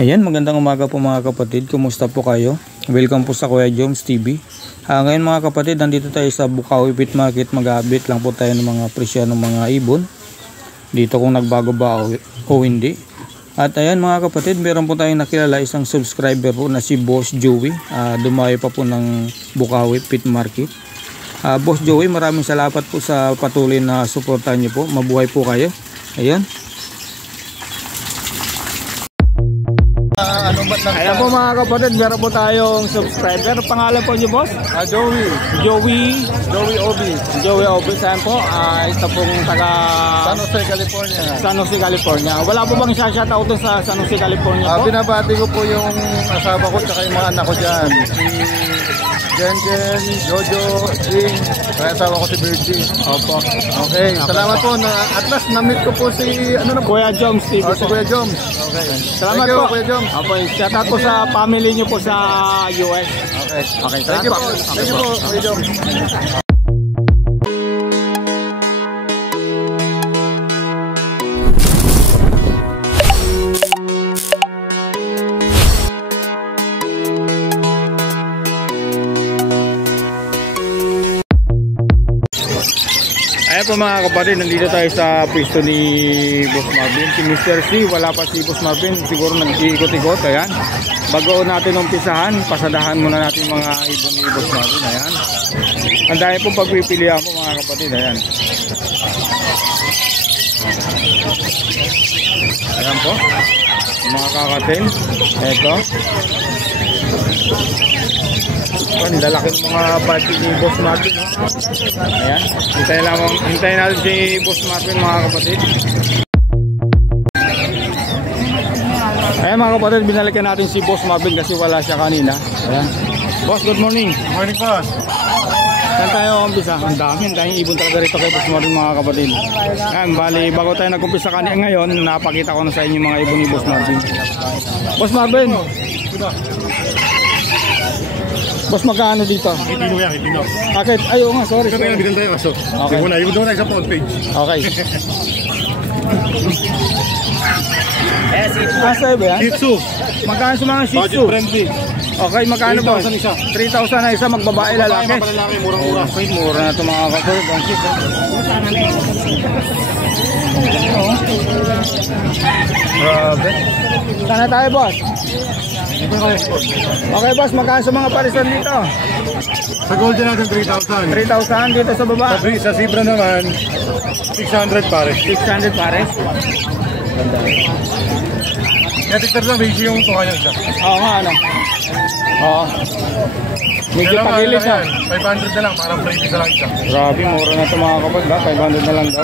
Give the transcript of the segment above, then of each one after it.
Ayan, magandang umaga po mga kapatid. Kumusta po kayo? Welcome po sa Kuya Joms TV. Ngayon mga kapatid, nandito tayo sa Bukawi Pet Market. Mag-update lang po tayo ng mga presyo ng mga ibon dito, kung nagbago ba o hindi. At ayan mga kapatid, meron po tayong nakilala isang subscriber po na si Boss Joey. Dumayo pa po ng Bukawi Pet Market. Boss Joey, maraming salamat po sa patuloy na suportahan niyo po. Mabuhay po kayo. Ayan. Ayan po mga kapatid, meron po tayong subscriber. Pangalan po niyo, boss? Joey Obi. Saan po? Ito pong taga San Jose, California. Wala po bang shoutout sa San Jose, California po? Binabati ko po yung asawa ko at yung mga anak ko dyan. Si Jen, Jojo, Jing, kaya asawa ko si Virgie. Opo. Okay, salamat po. At last, na-meet ko po si Kuya Joms TV. Si Kuya Joms. Okay. Salamat Thank you, po. Kuya Joms. Opo, shoutout po sa family niyo po sa US. Okay. Okay, Thank you po. Thank you po, Kuya Joms. Ayan po mga kapatid, nandito tayo sa pwesto ni Boss Marvin. Si Mr. C, wala pa si Boss Marvin, siguro nag-iikot-ikot. Ayan, bago natin umpisahan, pasadahan muna natin mga ibon ni Boss Marvin. Ayan, ang dahil po pagpipilihan po mga kapatid. Ayan, ayan po mga kakatin. Eto, ang lalaking mga budget ni Boss Marvin, no? Ayan, hintayin natin si Boss Marvin mga kapatid. Ayan mga kapatid, binalikan natin si Boss Marvin kasi wala siya kanina. Ayan, boss, good morning. Morning, boss. Saan tayo umpisa? Ang daming ibon talaga rito kay Boss Marvin mga kapatid. Ayan, bali bago tayo nag-umpisa kanina ngayon, napakita ko na sa inyo mga ibon ni Boss Marvin. Boss Marvin, boss, magkano dito? Itino yan, itino. Bakit? Ayaw nga, sorry. Ito na yung bigan tayo kaso. Okay. Yung doon na sa front page. Okay. Asa ba yan? Shih Tzu. Magkano sa mga Shih Budget Tzu? friendly. Okay, magkano ba? 3,000 isa. 3,000 na isa, magbabae lalaki. Mapalalaki, murang-mura. Okay, mura na ito mga kapatid. Ang shit. Grabe. Sana tayo, boss. Okay, boss, magkano sa mga parisan dito? Sa golden natin 3,000. 3,000 dito sa baba. Sa zebra naman 600 pares. 600 pares. Natiktar lang basic yung tuka niya siya. Oo nga, ano? Oo. Medyo pagilis ha. 500 na lang, parang freebie sa lang siya. Grabe, mura na ito mga kapag ba? 500 na lang daw.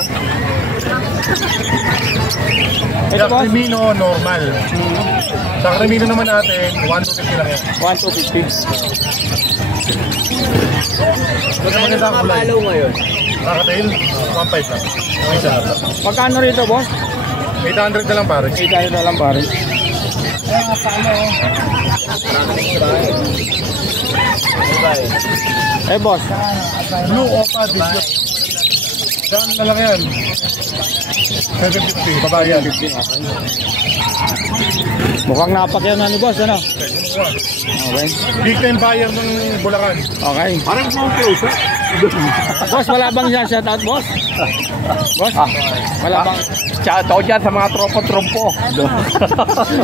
Ito Sa boss? Crimino, normal. Sa Crimino naman natin, 1,250 lang yan. 1,250. Ito naman yung kulay. Kakatail, 1,500 lang. Ang isa natin. Magkano rito, boss? 800 na lang pare. 800 na lang pare. Eh boss, Blue Opa, Biglo. Saan na lang yan? 750, babae yan. 50. Okay. Mukhang napakyaw na ni boss, ano? Okay. Big time buyer ng Bulacan. Okay. Parang mga close, ha? Boss, wala bang shoutout, boss? Boss? Wala bang Shoutout dyan sa mga tropa-trompo.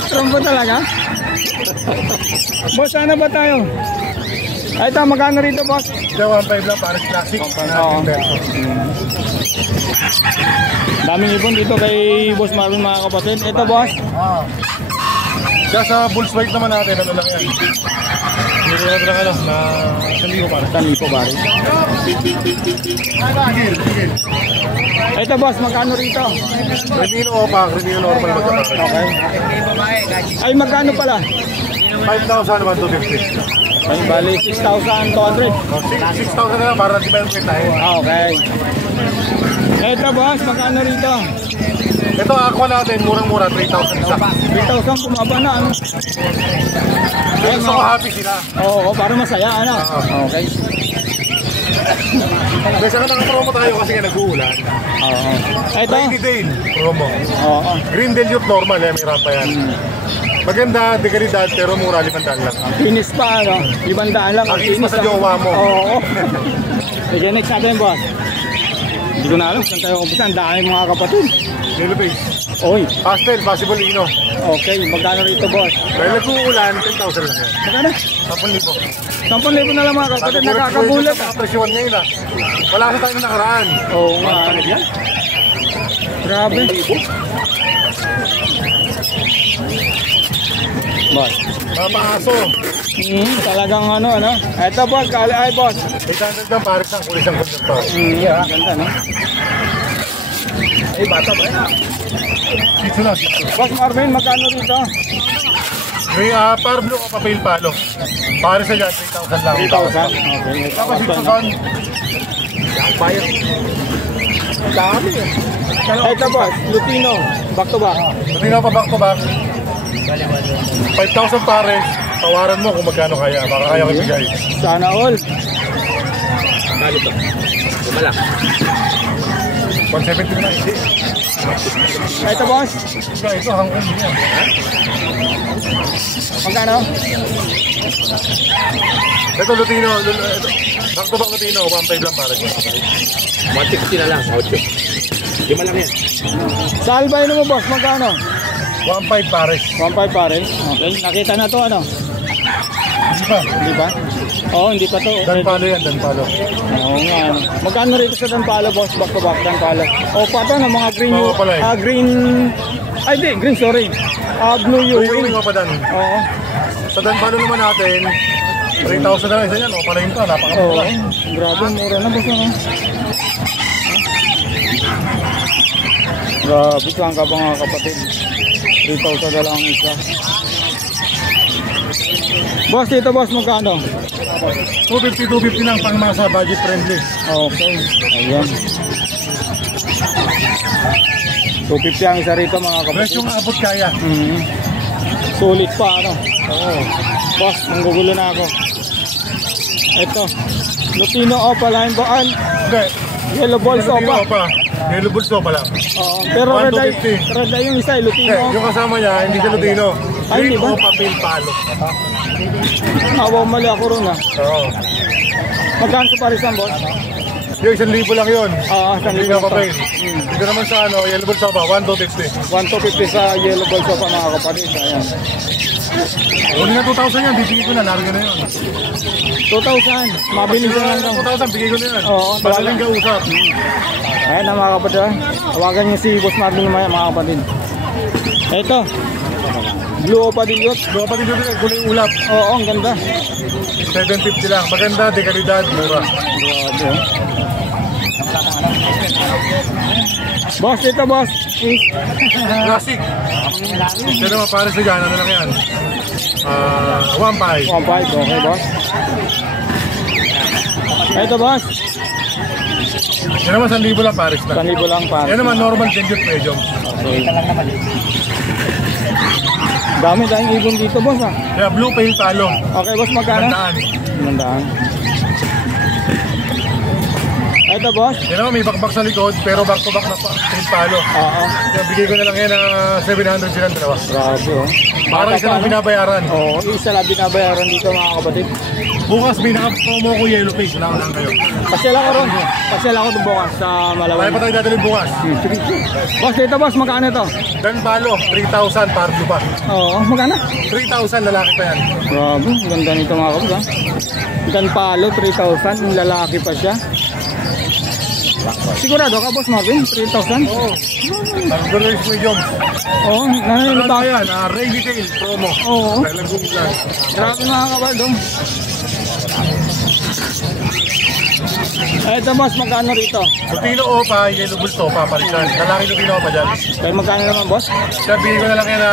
trompo talaga? Boss, ano ba tayo? Ay, ito, magkano rito, boss? Ito, 1,500 lang, parang classic. Oo. Daming ibon dito kay Boss Marvin mga kapatid. Ito, boss. Kaya sa Bulls White naman natin, ano lang yan? Hindi ko natin lang, na 1,000 parang. 1,000 pare. Tigil. Ito, boss, magkano rito? Crimino Opa, Crimino normal magkakaroon. Okay. Ay, magkano pala? 5,000 naman, 250. Ay, bali, 6,200. 6,000 na lang, para di ba yung kwenta tayo? Okay. Ito, boss, magkano rito? Ito, aqua natin, murang-mura, 3,000 isa. 3,000 kumaba na, ano? Kaya gusto ko happy sila. Oo, para masaya, ano? Okay. Besa ka naka-promo tayo kasi nga nag-uulan. Oo. Ito? Mighty Dale, promo. Oo. Green Dale Youth normal, may rampa yan. Maganda, de kalidad, pero mura, 500 lang. Finish pa, ano? 500 lang. Ang inis pa sa lang. jowa mo. Oo. Sige, next natin, boss. Hindi ko na alam saan tayo kumpisa. Ang dami mga kapatid. Yellow face. Oy, Pastel, possible ino. okay. Magkano rito, boss? Dahil nag-uulan, 10,000 lang yan. Magkano? 10,000. 10,000 na lang mga kapatid. Nakakagulat. Sa presyon ngayon ah. Wala sa tayo na nakaraan. Oo nga. Ano yan? Grabe. Boss. Napaaso. Talagang ano. Ito, boss. Ay, boss. 800 lang, pares ang kulis ang konduktor. Ganda, no? Ay, bata ba yan? Dito na, dito. Boss Marvin, magkano rito? May par blue o papel palo. Pares na dyan, 3,000 lang. 3,000? Okay. Tapos dito son. Bayad. Dami eh. Ito, boss. Lutino. Back to back. Hindi nga pa back to back. 5,000 pares. Tawaran mo kung magkano kaya. Baka kaya kibigay. Sana all. Kali to. Lumala. 170 na hindi. Ito, boss. Ito, hanggang niya. Magkano? Ito, Lutino. Back to back Lutino. 1,500 lang pares. 160 na lang, 8. 5 lang yan. Sa albino mo, boss. Magkano? 1,500 pares. 1.5 pa rin. Okay. Nakita na to, ano? Hindi pa. Hindi ba? Oo, hindi pa to. Danpalo yan, Danpalo. Oo nga. Magkano rito sa Danpalo, boss? Back to back Danpalo. O, pato na mga green. Oo, pala eh. Green. Ay, di. Green, sorry. Blue Uyuwing Ewing. mo pa dan. Oo. Sa Danpalo naman natin, 3,000 na lang isa yan. O, pala yun pa. Oo. Napakamura. Grabe, mura na, boss. Ano? Grabe, saan ka ba mga kapatid? 3,000 na lang isa. Boss, dito boss, magkano? 250 lang pang mga sa budget friendly. Okay, ayan. 250 ang isa rito mga kapatid. Presyong abot kaya. Sulit pa, ano? Oo. Boss, manggugulo na ako. Ito, Lutino Opaline Baan. Hindi. Yellow Balls Opa. Yellow Bulls pa lang. Oo, pero red 1,250. eye yung isa, Lutino. Yung kasama niya, hindi siya Lutino. Ay, hindi ba? Green o papel palo. Awa, mali ako ron ah. Oo. Magkano sa parisan, boss? Yung 1,000 lang yun. Saan Hindi dito ka papel. Dito naman sa Yellow Bulls pa, 1,250. 1,250 sa Yellow Balls Opa mga kapatid. Ayan. Huli na 2,000 yan, bibigay ko na, narito na yun. 2,000. Mabilis na lang daw. 2,000, bigay ko na yan. Oo, Madaling kausap. Ayan na mga kapatid. Hawagan niyo si Boss Marvin Maya mga kapatid. Ito. Blue Opa Dilute. Doon pa din dito, kulay ulap. Oo, ang ganda. 750 lang. Maganda, de kalidad, mura. Grabe oh. Boss, ito boss. Classic. Ito naman, pares na dyan. Ano lang yan? 1,500. 1.5, okay boss. Ito boss. Yan naman, 1,000 lang, pares na. 1,000 lang pa. Yan naman, normal Genjut medium. Okay. Dami tayong ibon dito boss ah. Kaya blue pale palo. Okay boss, magkano? Tandaan. Mandaan. Ito boss. Yan naman, may bakbak sa likod, pero back to back na pale palo. Oo. Kaya bigay ko na lang yan na 700 silang dalawa. Grabe oh. Parang isa lang binabayaran. Oo, isa lang binabayaran dito mga kapatid. Bukas may naka-promo ko yellow face. Wala ko lang kayo. Pasyal ako ron. Pasyal ako doon bukas sa Kaya Malawan. pa tayo dadalhin bukas. Boss, dito boss, magkano ito? Dan palo, 3,000 par blue pa. Oo, magkano? 3,000 lalaki pa yan. Grabe, ang ganda nito mga kapatid ha. Dan palo, 3,000. Yung lalaki pa siya. Sigurado ka boss Marvin? 3,000? Oo. Targulis medium. Oo, Ano nangyayari ba yan? Ready tail promo. Oo. Lalagong lang. Grabe mga kapatid oh. Ito boss, magkano rito? Lutino Opa, yellow bulls to, papalitan. Lalaki Lutino Opa dyan. Kaya magkano naman boss? Kaya bigay ko na lang yan na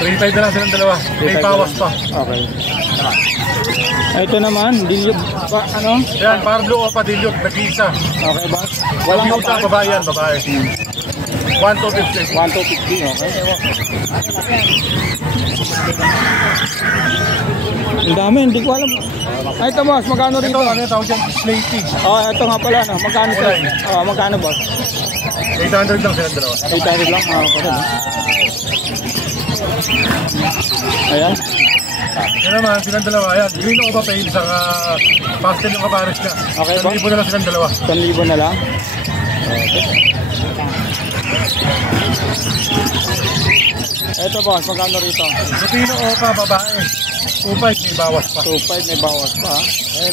3,500 na lang silang dalawa. May pawas pa. Okay. Ito naman, ano? Yan, par blue Opa dilute, nag-iisa. Okay boss. Walang Nag-iisa, kapal. babae yan, babae. 1,250. 1,250, okay. Ang dami, hindi ko alam. Ay, ito boss, magkano Ito, rito? ano yung tawag dyan? Slaty. Ito nga pala, no? Magkano sir? Magkano boss? 800 lang silang dalawa. 800 lang, mga kapatid. Ayan. Yan naman, silang dalawa. Ayan, green o ba pale, saka pastel yung kapares niya. Okay po. 1,000 na lang silang dalawa. 1,000 na lang. Okay. Ito boss, magkano rito? Lutino o pa, babae. 2,500 may bawas pa. 2,500 may bawas pa. Ayan.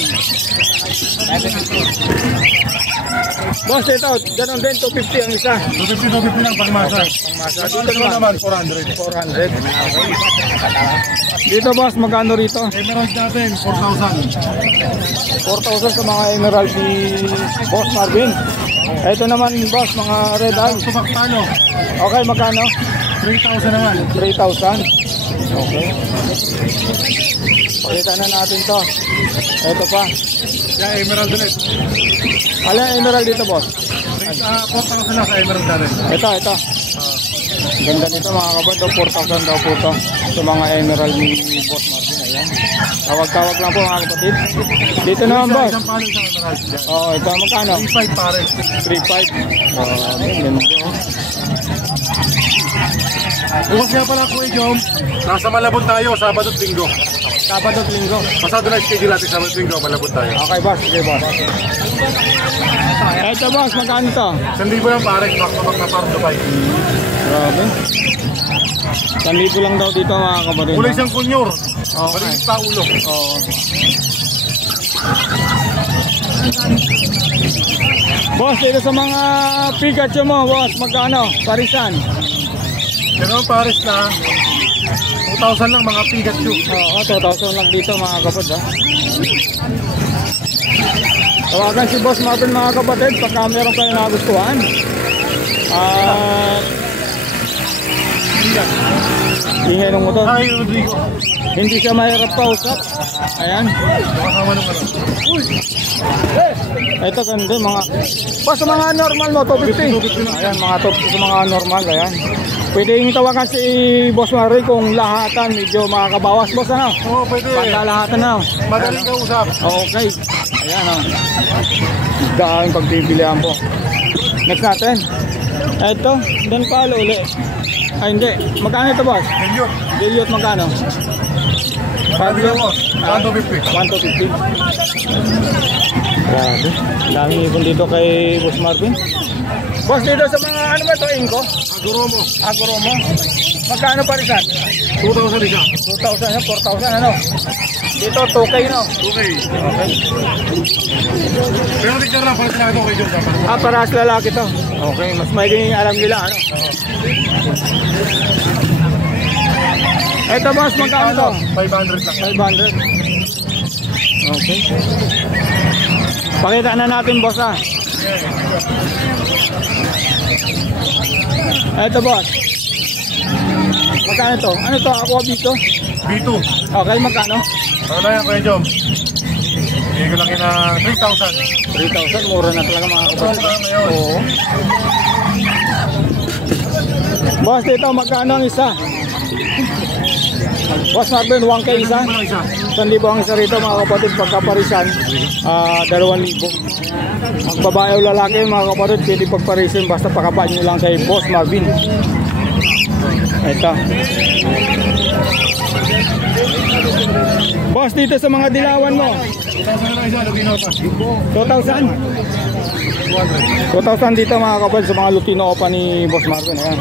Boss, ito, ganun din, 250 ang isa. 250 lang pangmasa. Pangmasa. Dito naman, 400. 400. Dito boss, magkano rito? Emerald natin, 4,000. 4,000 sa mga emerald ni Boss Marvin. Ito naman boss, mga red eye. Tumak talo, Okay, magkano? 3,000 naman. 3,000. Okay. Pakita na natin to. Ito pa. Yan, emerald ulit. Alam emerald dito boss? 4,000 lang sa emerald natin. Ito. Ganda nito mga kabando, 4,000 daw po to sa mga emerald ni Boss Marvin. Ayan. Tawag-tawag lang po mga kapatid. Dito naman boss. Isang palo isang emerald. Yan. Oo, ito magkano? 3,500 pare. 3,500. Ganda. Bukas nga pala Kuya Jom, nasa Malabon tayo, Sabado at Linggo. Sabado at Linggo. Pasado na schedule natin, Sabado at Linggo, Malabon tayo. Okay boss, sige boss. Ito boss, magkano to? 1,000 lang pare, back na parang Dubai. Grabe. 1,000 lang daw dito mga kapatid. Kulay siyang kunyor, Okay. malinis pa ulo. Oo. Boss, dito sa mga Pikachu mo, boss, magkano? Parisan. Yan ang pares na 2,000 lang mga Pikachu. Oo, 2,000 lang dito mga kapatid. Ha? Tawagan si Boss Marvin mga kapatid pagka meron kayo nagustuhan. At ingay ng motor. Hi Rodrigo, Hindi siya mahirap kausap. Ayan. nakasama naman. Ito ganda mga. Boss, sa mga normal mo, 250. Ayan, mga top sa mga normal. Ayan. Pwede yung tawagan si Boss Marvin kung lahatan medyo makakabawas boss ano. Oo, pwede. Pantalahatan na. Madaling kausap. Okay. Ayan o. Daan pagbibilihan po. Next natin. Ito. Dan palo ulit. Ay hindi. Magkano ito boss? Million. Giliot magkano? Pabilo mo, 1,250. 1,250. Grabe. Daming ibon dito kay Boss Marvin. Boss, dito sa mga ano ba ito? Inko? Aguromo, Agoromo? Magkano parisan? 2,000 isa. 2,000 yan, 4,000 ano? Dito 2K no? Okay. Okay. Pero tignan na, pares na ito kay Jom. Parehas lalaki to. Okay, mas magiging alam nila ano. Ito boss, magkano to? 500 lang. 500. Okay. Pakita na natin boss ha. Ito boss. Magkano to? Ano to? Aqua dito? B2. Okay, magkano? Ano na yan Kuya Jom? Bigay ko lang yun na 3,000. 3,000, mura na talaga mga kapatid. Mura na ngayon. Oo. Boss, dito magkano ang isa? Boss Marvin, 1K isa? Ano isa? 1,000 ang isa rito mga kapatid, pagkaparisan 2,000. Magbabae o lalaki mga kapatid, pwede pagparisan basta pakabaan nyo lang kay Boss Marvin. Ito. Boss, dito sa mga dilawan mo 2,000 na isa, Lugino pa. 2,000 2,000 dito mga kapatid sa mga Lutino Opa ni Boss Marvin. Ayan.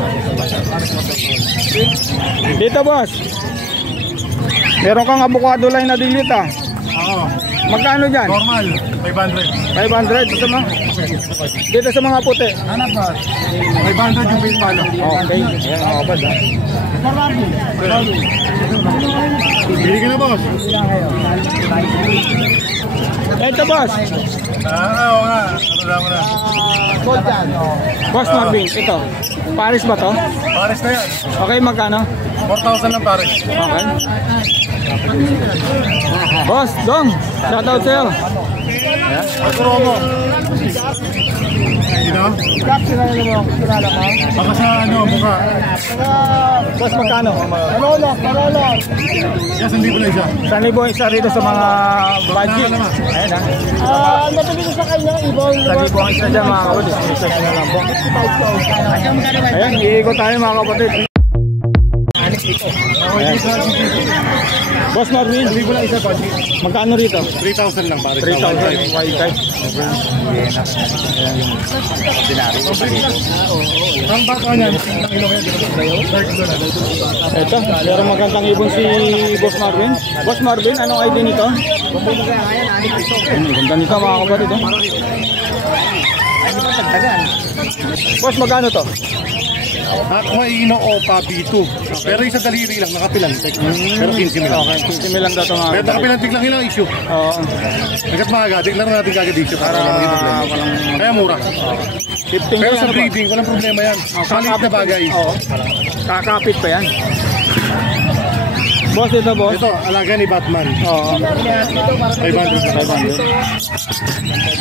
Dito boss, meron kang avocado line na dilit ah. Oo. Magkano dyan? Normal, 500. 500 sa mga, dito sa mga puti. Anak ba? 500 yung pin palo. Okay, ayan mga kapatid ah. Bili ka na boss. Ito boss, Oo nga. Ano mo na. Boss Marvin, ito Paris ba to? Pares na yan. Okay, magkano? 4,000 lang pares. Okay. Boss, Dong, shoutout sa'yo. Aguromo. Dito? Baka sa ano, mukha. Boss, magkano? Yes, hindi ko na isa. 1,000 isa rito sa mga budget. Ayan ha. Nabili ko sa kanya, ibang 1,000 ang isa dyan mga kapatid. Isa na lang po. Ayan, iikot tayo mga kapatid. Ayan. Boss Marvin, Libo lang isa pa. magkano rito? 3,000 lang pare. 3,000 white type. Ang baka niyan. Ito, meron magandang ibon si Boss Marvin. Boss Marvin, anong ID nito? Ganda nito mga kapatid. Boss, magkano to? Aqua Ino Opa B2. Pero isa daliri lang, nakapilantik. Pero 15 mil. Okay, 15 mil lang daw ito mga Pero kapatid. nakapilantik lang ilang issue. Oo. Hanggat maaga, tignan natin kagad issue para walang problema. Kaya mura. 15 Pero mil sa ano ba? breeding, walang problema yan. Maliit na bagay. Oo. Kakapit pa yan. Boss, ito boss. Ito, alaga ni Batman. Oo. 500. 500.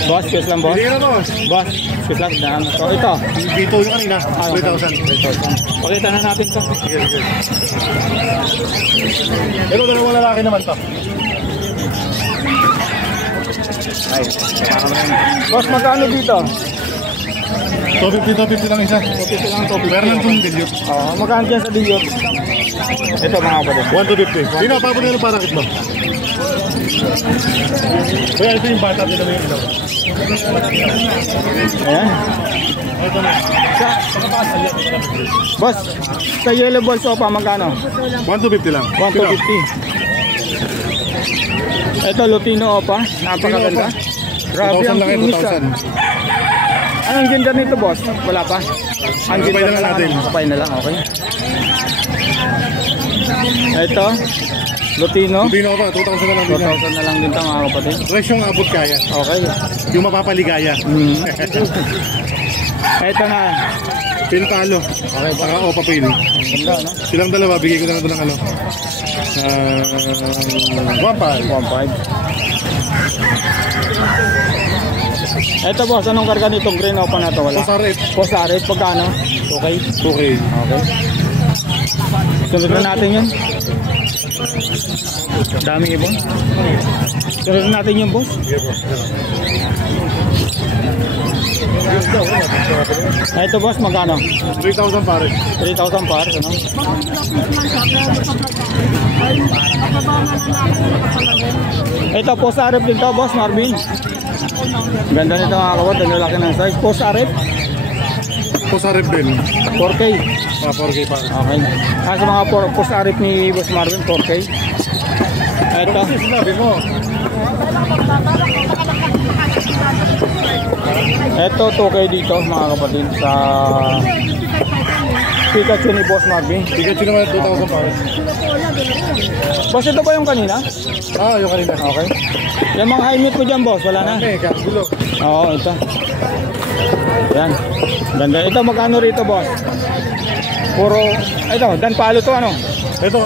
Boss, kiss lang boss. Hindi na boss. Boss, kiss lang. Daan. So, ito. B2 yung kanina. 3,000. 3,000. Pakita na natin ito. Sige, sige. Pero dalawang lalaki naman to. Boss, magkano dito? 250 lang isa. 250 lang to. Pero nandun dilute. Oo, magkano dyan sa dilute? Ito mga kapatid. 1,250. Sino, papunta ng parakit mo? Kaya ito yung bata nila may ilaw. Ayan. Boss, sa yellow ball sofa magkano? 1,250 lang. 1,250. Ito Lutino Opa, napakaganda. Grabe 2,000 ang lang yan, kinis. 2,000. Anong gender nito boss? Wala pa? Ang Kapay gender na lang natin. Kapay na lang, okay. Ito, Lutino. Pino ko pa, 2,000 na lang din. 2,000 na lang din ito mga kapatid. Presyong abot kaya. Okay. Yung mapapaligaya. Ito na. Pinpalo. Okay, Saka Opa Pin. ganda no? Silang dalawa, bigay ko na lang ito ng ano. 1,500. 1.5. Ito boss, anong karga nitong green opa na to? Wala? Posaret. Posaret, pagkano? Okay. Okay. Okay. Sunod na natin yun. Dami ibon. Sunod na natin yung boss. Ito boss, magkano? 3,000 pare. 3,000 par, ano? Ito, post arep din to, boss Marvin. Ganda nito mga kawad, ang laki ng size. Post arep, Posaret din. 4K. 4K pare. Okay. Sa mga post arep ni boss Marvin, 4K. Ito, Sinabi mo. ito 2K dito mga kapatid sa Pikachu ni boss Marvin. Pikachu naman 2,000 pare. Boss, ito ba yung kanina? Ah, yung kanina. Okay. Yung mga high meat mo dyan boss, wala na? Okay, kagulo. Oo, ito. Yan. Ganda. Ito, magkano rito, boss? Puro, ito, dan palo to, ano? Ito,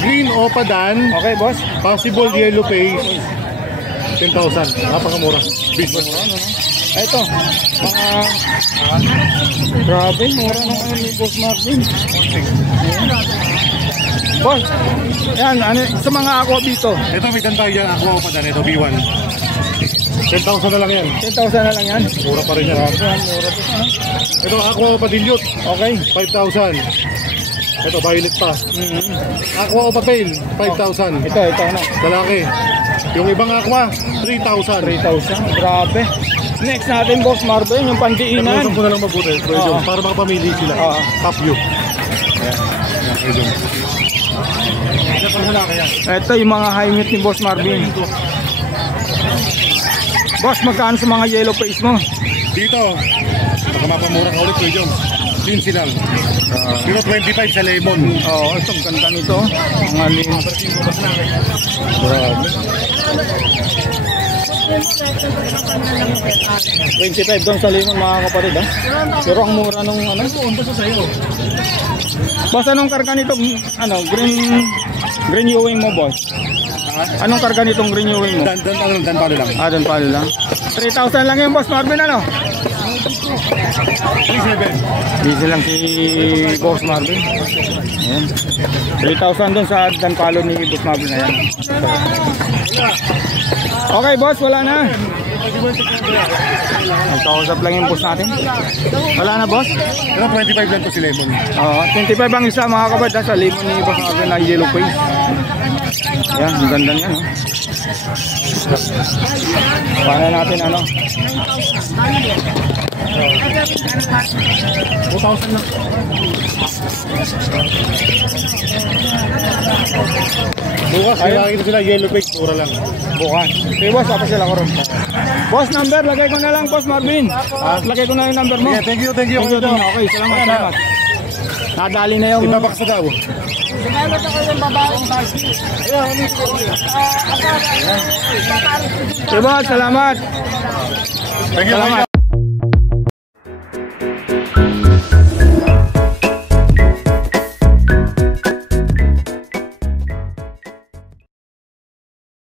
green Opa Dan, Okay, boss? possible yellow face, 10,000. Napakamura. Business. Ito, mga... Grabe, mura ng ano ni Boss Marvin. Ayan. Boss, yan, ano, sa mga aqua dito, Ito may tantay yan, Aqua Opa Dan, ito B1. 10,000 na lang yan. 10,000 na lang yan. Mura pa rin yan. Yan, mura to. Ano? Ito, Aqua Opa Dilute, Okay. 5,000. Ito, violet pa. Aqua Opa Pale, 5,000. Ito, ano? Lalaki. Yung ibang Aqua, 3,000. 3,000. Grabe. Next natin, Boss Marvin, yung pandiinan. Nag-usap ko na lang mabuti, Oo. para makapamili sila. Oo. Top view. Ito yung mga high meat ni Boss Marvin. Boss, magkano sa mga yellow face mo? Dito, baka mapamura ka ulit, Kuya Jom. 15 lang. Pero 25 sa lemon. Oo, ito, ganda nito. Mga limang. Grabe. 25 doon sa limon mga kapatid, ha? Pero ang mura nung ano? Boss, anong karga nitong ano, green ewing mo, boss? Anong karga nitong green ewing mo? Dan palo lang. Ah, doon pala lang. 3,000 lang yan, Boss Marvin, ano? 37. Busy lang si Boss Marvin. Ayan. 3,000 doon sa Danpalo ni Boss Marvin. Ayan. Okay, boss, wala na. Nagkausap lang yung boss natin. Wala na boss? Pero 25 lang to si Lemon. Oo, 25 ang isa mga kapatid sa limon ni boss natin na yellow face. Ayan, ang ganda niya no. Paano natin ano? 2,000 lang. Bukas, kaya sila yellow pig, mura lang. Bukas. Okay boss, tapos sila ko ron. Boss number, lagay ko na lang boss Marvin. Lagay ko na yung number mo. Yeah, thank you. Thank you. Okay, salamat. Nadali na yung... Ibabak sa daw. Salamat ako yung babaeng basi. Okay boss, salamat. Thank you. Salamat.